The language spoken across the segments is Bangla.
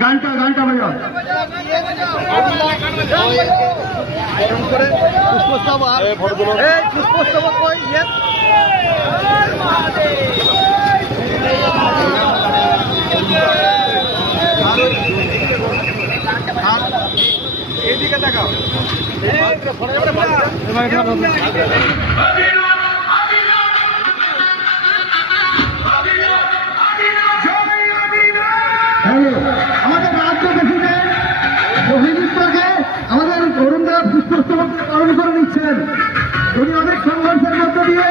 घंटा घंटा भैया এদিকে দেখাও আমাদের রাজ্য প্রেসিডেন্ট বহির্বিশ্বকে আমাদের অরুণদা পুষ্পস্তবক পালন করে নিচ্ছেন। উনি অনেক সংঘর্ষের মধ্য দিয়ে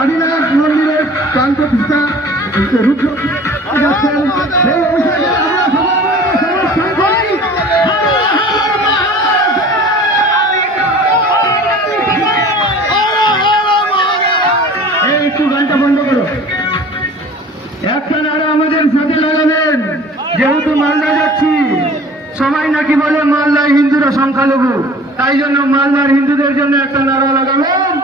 আদিনাথ মন্দিরের প্রাণ প্রতিষ্ঠা রুদ্ধ যাচ্ছেন। সেই অভিষেকে আমরা সমর্থন করি। একটু গানটা বন্ধ করো। একটা নারা আমাদের সাথে লাগাবেন। যেহেতু মালদা যাচ্ছি, সবাই নাকি বলে মালদায় হিন্দুরা সংখ্যালঘু, তাই জন্য মালদার হিন্দুদের জন্য একটা নারা লাগাবেন।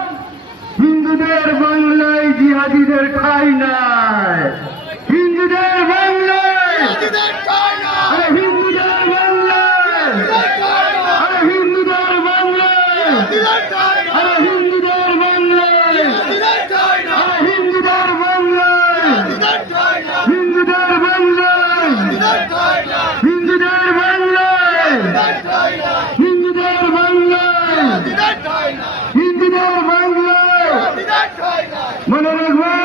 হিন্দুদের বাংলায় জিহাদিদের ঠাঁই নাই, হিন্দুদের বাংলায়, আরে হিন্দুদের বাংলায়, আরে হিন্দুদের বাংলায়, আরে হিন্দুদের বাংলায়, আরে হিন্দুদের বাংলায়, হিন্দুদের বাংলায়, হিন্দুদের বাংলায়, হিন্দুদের বাংলায়, হিন্দুদের বাংলায়, মনে রাখবেন।